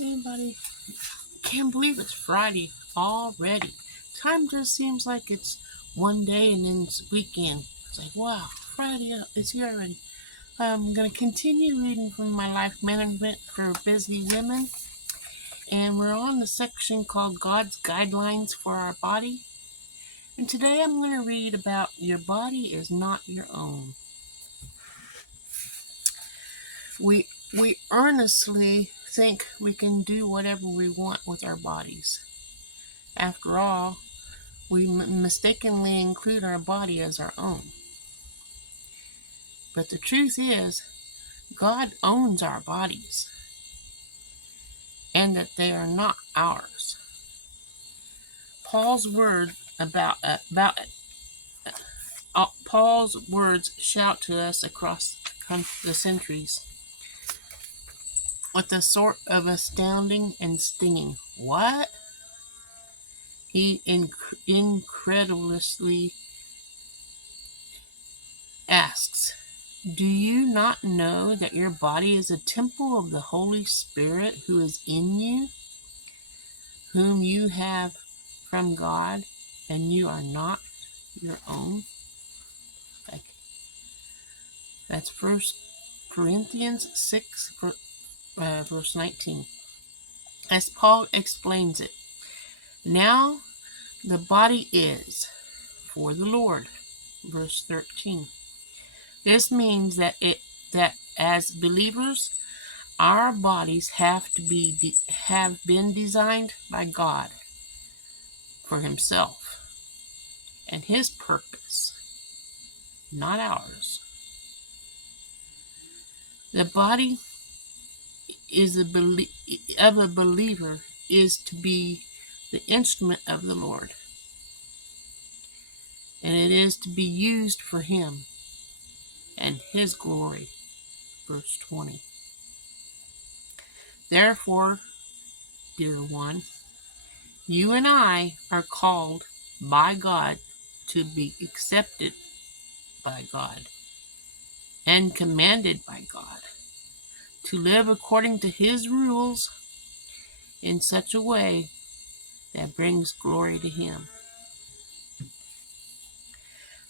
Anybody? Can't believe it's Friday already. Time just seems like it's one day and then it's weekend. It's like, wow, Friday, it's here already. I'm going to continue reading from my Life Management for Busy Women. And we're on the section called God's Guidelines for Our Body. And today I'm going to read about your body is not your own. We earnestly think we can do whatever we want with our bodies. After all, we mistakenly include our body as our own. But the truth is, God owns our bodies, and that they are not ours. Paul's words shout to us across the centuries with a sort of astounding and stinging "What?" He incredulously asks, "Do you not know that your body is a temple of the Holy Spirit who is in you, whom you have from God, and you are not your own?" That's 1 Corinthians 6, verse 19. As Paul explains it, now the body is for the Lord. Verse 13. This means that as believers, our bodies have been designed by God for Himself and His purpose, not ours. The body of a believer is to be the instrument of the Lord, and it is to be used for Him and His glory. Verse 20. Therefore, dear one, you and I are called by God to be accepted by God and commanded by God to live according to His rules in such a way that brings glory to Him.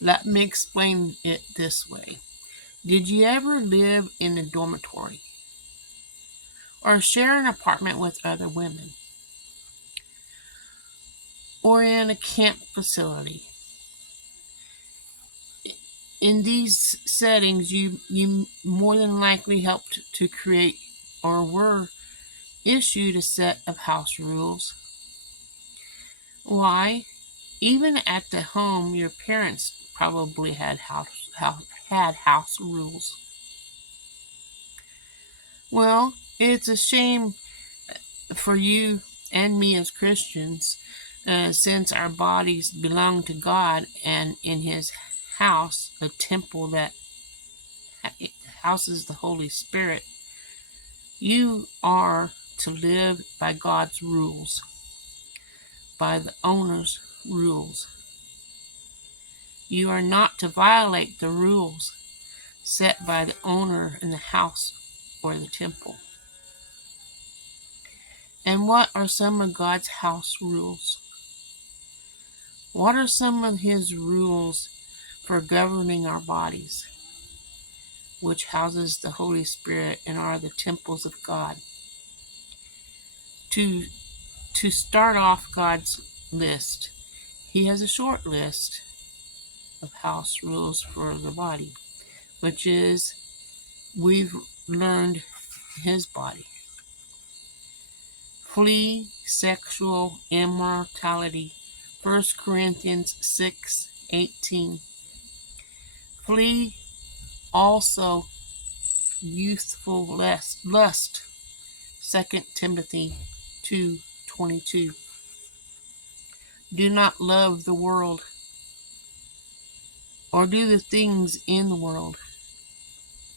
Let me explain it this way. Did you ever live in a dormitory or share an apartment with other women, or in a camp facility? In these settings, you more than likely helped to create or were issued a set of house rules. Why? Even at the home, your parents probably had house rules. Well, it's a shame for you and me as Christians, since our bodies belong to God and in His house, a temple that houses the Holy Spirit. You are to live by God's rules, by the owner's rules. You are not to violate the rules set by the owner in the house or the temple. And what are some of God's house rules? What are some of His rules for governing our bodies, which houses the Holy Spirit and are the temples of God? To start off God's list, He has a short list of house rules for the body, which is, we've learned His body. Flee sexual immorality. 1 Corinthians 6:18. Flee also youthful lust. 2 Timothy 2:22. Do not love the world or do the things in the world.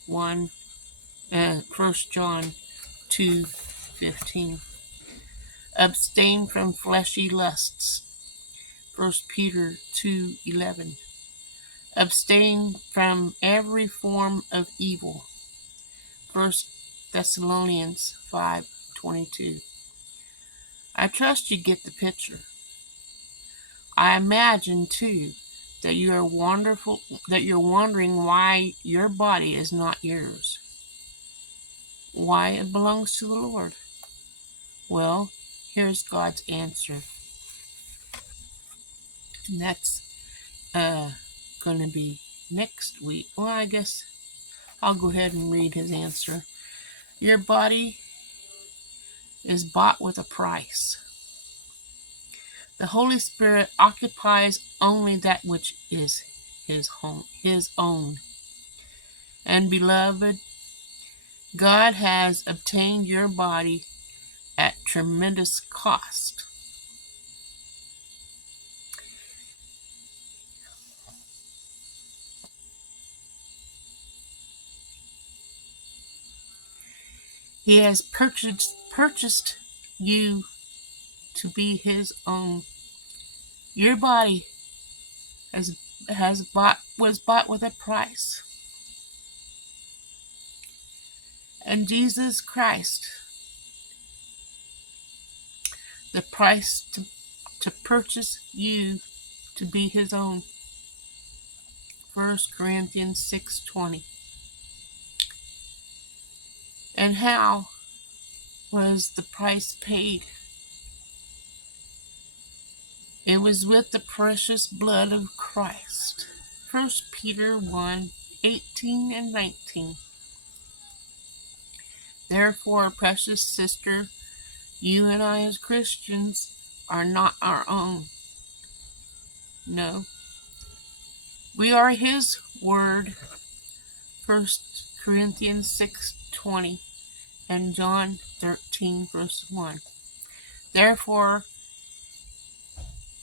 1 John 2:15. Abstain from fleshy lusts. 1 Peter 2:11. Abstain from every form of evil. 1 Thessalonians 5:12. 22. I trust you get the picture. I imagine, too, that you're wondering why your body is not yours, why it belongs to the Lord. Well, here's God's answer. And that's going to be next week. Well, I guess I'll go ahead and read his answer. Your body is bought with a price. The Holy Spirit occupies only that which is his own. And beloved, God has obtained your body at tremendous cost. He has purchased you to be his own. Your body was bought with a price. And Jesus Christ, the price to purchase you to be his own. 1 Corinthians 6:20. And how was the price paid? It was with the precious blood of Christ. 1 Peter 1:18 and 19. Therefore, precious sister, you and I as Christians are not our own. No. We are his word. 1 Corinthians 6:20 and John 13 verse 1. Therefore,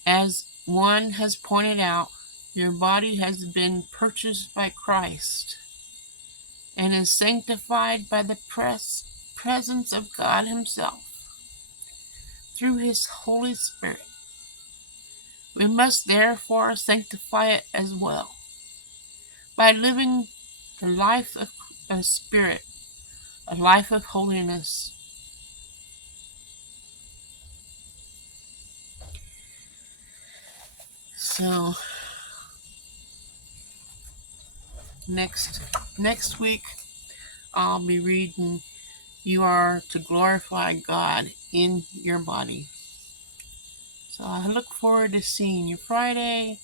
as one has pointed out, your body has been purchased by Christ and is sanctified by the presence of God himself through his Holy Spirit. We must therefore sanctify it as well by living the life of a spirit, a life of holiness. So next week I'll be reading You Are to Glorify God in Your Body. So I look forward to seeing you Friday.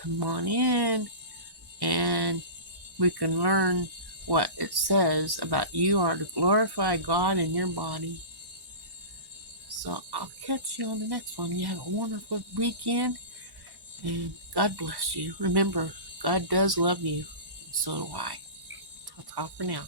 Come on in and we can learn what it says about you are to glorify God in your body. So I'll catch you on the next one. You have a wonderful weekend and God bless you. Remember, God does love you. And so do I. Ta-ta for now.